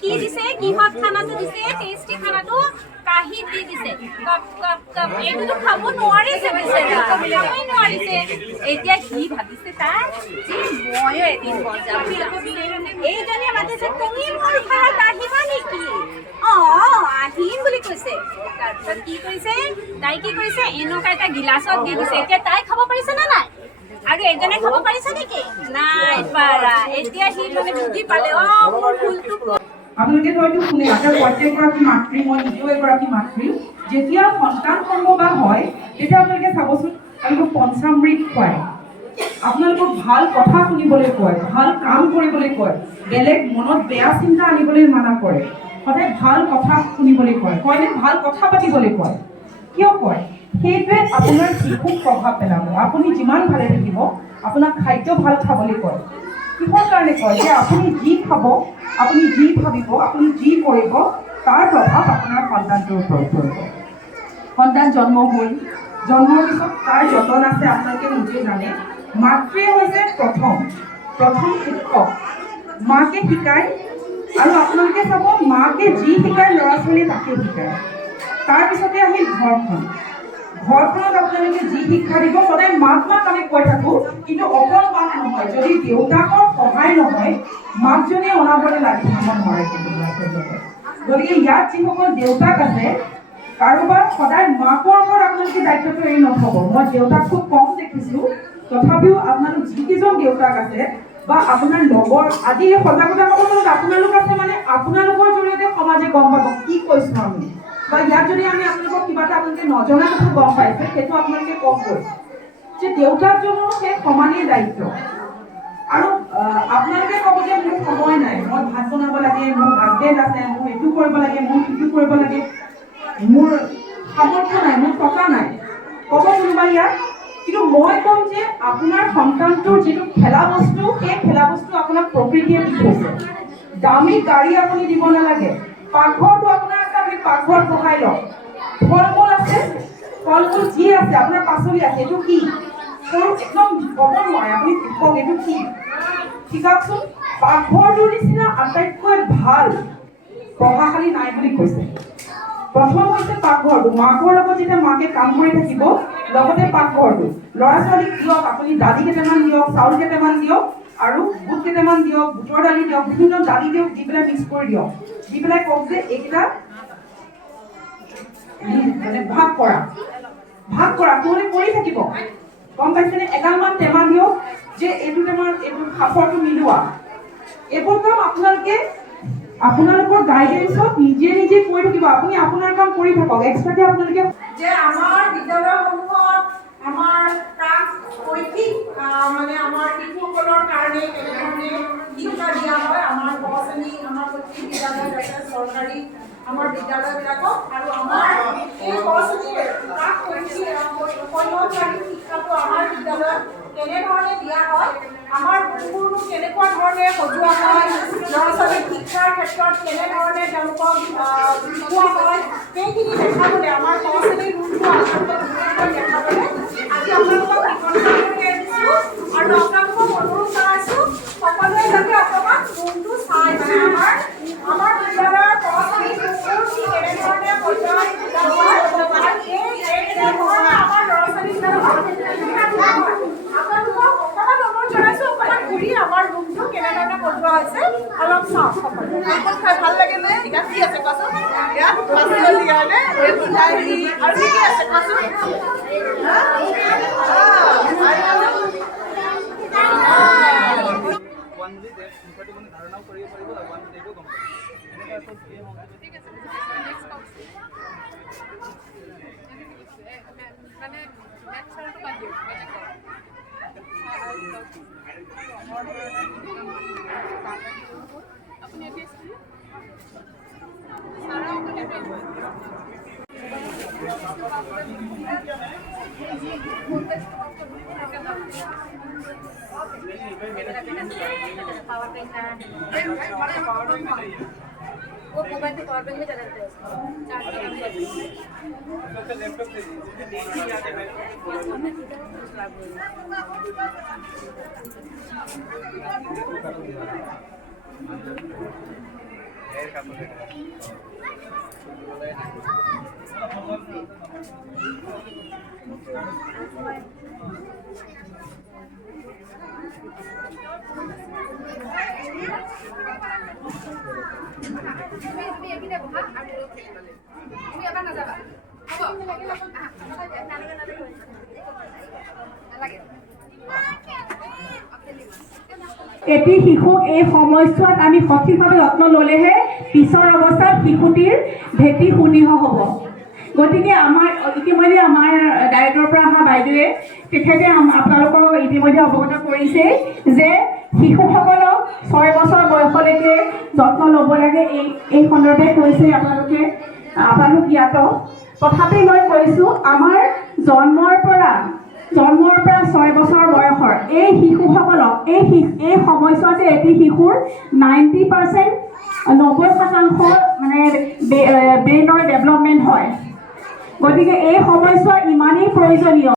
কি দিছে কিহত খানাটো দিছে টেষ্টি খানাটো কাহিত দি দিছে কপ কপ কপ এইটো খাব নোৱাৰিছে বেচেৰা খাবই নোৱাৰিছে এতিয়া কি ভাবিছে তাৰ যে ময়ো এদিন বজাম এইজনীয়ে মাতিছে তুমি মোৰ ঘৰত আহিবা নেকি আহিম বুলি কৈছে তাৰপিছত কি কৰিছে তাই কি কৰিছে এনেকুৱা এটা গিলাচত দি দিছে এতিয়া তাই খাব পাৰিছে নে নাই আৰু এজনে খাব পাৰিছে নেকি নাই পাৰা এতিয়া সি মানে বুজি পালে মোৰ ভুলটো আপোনালোকে হয়তো শুনে প্ৰত্যেকগৰাকী মাতৃ মই নিজেও এগৰাকী মাতৃ যেতিয়া সন্তান সম্ভৱা হয় তেতিয়া আপোনালোকে চাবচোন আপোনালোকক পঞ্চামৃত খুৱায় আপোনালোকক ভাল কথা শুনিবলৈ কয় ভাল কাম কৰিবলৈ কয় বেলেগ মনত বেয়া চিন্তা আনিবলৈ মানা কৰে সদায় ভাল কথা শুনিবলৈ কয় কয়নে ভাল কথা পাতিবলৈ কয় কিয় কয় সেইটোৱে আপোনাৰ শিশুক প্ৰভাৱ পেলাব আপুনি যিমান ভালে থাকিব আপোনাক খাদ্য ভাল খাবলৈ কয় কিহৰ কাৰণে কয় যে আপুনি যি খাব আপুনি যি ভাবিব আপুনি যি কৰিব তাৰ প্ৰভাৱ আপোনাৰ সন্তানটোৰ ওপৰত পৰিব সন্তান জন্ম হ'ল জন্মৰ পিছত তাৰ যতন আছে আপোনালোকে নিজে জানে মাতৃয়ে হৈছে প্ৰথম শিক্ষক মাকে শিকায় আৰু আপোনালোকে চাব মাকে যি শিকায় ল'ৰা ছোৱালীয়ে তাকে শিকায় তাৰপিছতে আহিল ঘৰখনত আপোনালোকে যি শিক্ষা দিব সদায় মাক আমি কৈ থাকোঁ কিন্তু অকল মাক নহয় যদি দেউতাকৰ সহায় নহয় মাকজনীয়ে অনাবলৈ লাগি থাকিব নোৱাৰে কিন্তু ল'ৰা ছোৱালীৰ গতিকে ইয়াত যিসকল দেউতাক আছে কাৰোবাৰ সদায় মাকৰ ওপৰত আপোনালোকে দায়িত্বটো এৰি নথব মই দেউতাক খুব কম দেখিছোঁ তথাপিও আপোনালোক যিকেইজন দেউতাক আছে বা আপোনাৰ লগৰ আজি এই সজাগতা সভাখনত আপোনালোক আছে মানে আপোনালোকৰ জৰিয়তে সমাজে গম পাব কি কৈছোঁ আমি বা ইয়াত যদি আমি আপোনালোকক কিবা এটা আপোনালোকে নজনা কথা গম পাইছে সেইটো আপোনালোকে কমকৈ যে দেউতাকজনৰো সেই সমানেই দায়িত্ব আৰু আপোনালোকে ক'ব যে মোৰ সময় নাই মই ভাত বনাব লাগে মোৰ হাজবেণ্ড আছে মোৰ এইটো কৰিব লাগে মোৰ সিটো কৰিব লাগে মোৰ সামৰ্থ্য নাই মোৰ টকা নাই ক'ব কোনোবা ইয়াত কিন্তু মই ক'ম যে আপোনাৰ সন্তানটোৰ যিটো খেলা বস্তু সেই খেলা বস্তু আপোনাক প্ৰকৃতিয়ে দি থৈছে দামী গাড়ী আপুনি দিব নালাগে পাকঘৰটো আপোনাৰ আপুনি পাকঘৰত বহাই লওক ফল মূল আছে ফল মূল যি আছে আপোনাৰ পাচলি আছে এইটো কি সৰু একদম ক'ব নোৱাৰে আপুনি শিকক এইটো কি শিকাওকচোন পাকঘৰটোৰ নিচিনা আটাইতকৈ ভাল প্ৰভাৱশালী নাই বুলি কৈছে প্ৰথম হৈছে পাকঘৰটো মাকৰ লগত যেতিয়া মাকে কাম কৰি থাকিব লগতে পাকঘৰটো ল'ৰা ছোৱালীক দিয়ক আপুনি দালি কেইটামান দিয়ক চাউল কেইটামান দিয়ক আৰু বুট কেইটামান দিয়ক বুটৰ দালি দিয়ক বিভিন্ন দালি দিয়ক দি পেলাই মিক্স কৰি দিয়ক দি পেলাই কওক যে এইকেইটা মানে ভাগ কৰা তোমালোকে কৰি থাকিব গম পাইছেনে এগালমান টেমা দিয়ক যে এইটো টেমাৰ এইটো সাঁফৰটো মিলোৱা এইবোৰ কাম আপোনালোকৰ গাইডেন্সত নিজে কৰি থাকিব আপুনি আপোনাৰ কাম কৰি থাকক এক্সট্ৰাকে আপোনালোকে যে আমাৰ বিদ্যালয়সমূহত আমাৰ প্ৰাক শৈক্ষিক মানে আমাৰ শিশুসকলৰ কাৰণে কেনেধৰণে শিক্ষা দিয়া হয় আমাৰ গছনি আমাৰ শৈক্ষিক বিদ্যালয়ত আছে চৰকাৰী আমাৰ বিদ্যালয়বিলাকক আৰু আমাৰ এই গছনিৰ প্ৰাক শৈক্ষিক শিক্ষাটো আমাৰ বিদ্যালয়ত কেনেধৰণে দিয়া হয় আমাৰ গুৰুবোৰ কেনেকুৱা ধৰণে সজোৱা হয় ল'ৰা ছোৱালীক শিক্ষাৰ ক্ষেত্ৰত কেনেধৰণে তেওঁলোকক শিকোৱা হয় সেইখিনি দেখাবলৈ আমাৰ সৰস্বতী ৰুমটো আপোনালোকক দেখাবলৈ আজি আপোনালোকক নিমন্ত্ৰণ দিছোঁ আৰু আপোনালোকক অনুৰোধ জনাইছোঁ সকলোৱে যাতে অকণমান ৰুমটো চাই মানে আমাৰ বিদ্যালয়ৰ সৰস্বতী ৰুমটো কেনেধৰণে সজোৱা হয় আৰু কেনেধৰণে আমাৰ ল'ৰা ছোৱালীবিলাকক আপোনালোকক অকণমান অনুৰোধ জনাইছোঁ অকণমান ঘূৰি আমাৰ ৰুমটো কেনেধৰণে সজোৱা হৈছে অলপ চাওক সকলোৱে খাই ভাল লাগে নে ইয়াত কি আছে কোৱাচোন ইয়াত পাচলি কাৰণে আৰু কি কি আছে কোৱাচোন ধাৰণাও কৰিব পাৰিব মানে আপনি पावर बैंक वो मोबाइल पे पावर बैंक में चलाते हैं এটি শিশুক এই সময়ছোৱাত আমি সঠিকভাৱে যত্ন ল'লেহে পিছৰ অৱস্থাত শিশুটিৰ ভেটি সুদৃঢ় হ'ব। গতিকে আমাৰ ইতিমধ্যে আমাৰ ডাইৰেক্টৰৰ পৰা অহা বাইদেৱে তেখেতে আপোনালোকক ইতিমধ্যে অৱগত কৰিছে যে শিশুসকলক 6 বছৰ বয়সলৈকে যত্ন ল'ব লাগে, এই সন্দৰ্ভে কৈছে আপোনালোক জ্ঞাত। তথাপি মই কৈছোঁ আমাৰ জন্মৰ পৰা 6 বছৰ বয়সৰ এই শিশুসকলক এই সময়ছোৱাতে এটি শিশুৰ 90% মানে ব্ৰেইনৰ ডেভেলপমেণ্ট হয়। গতিকে এই সময়ছোৱা ইমানেই প্ৰয়োজনীয়।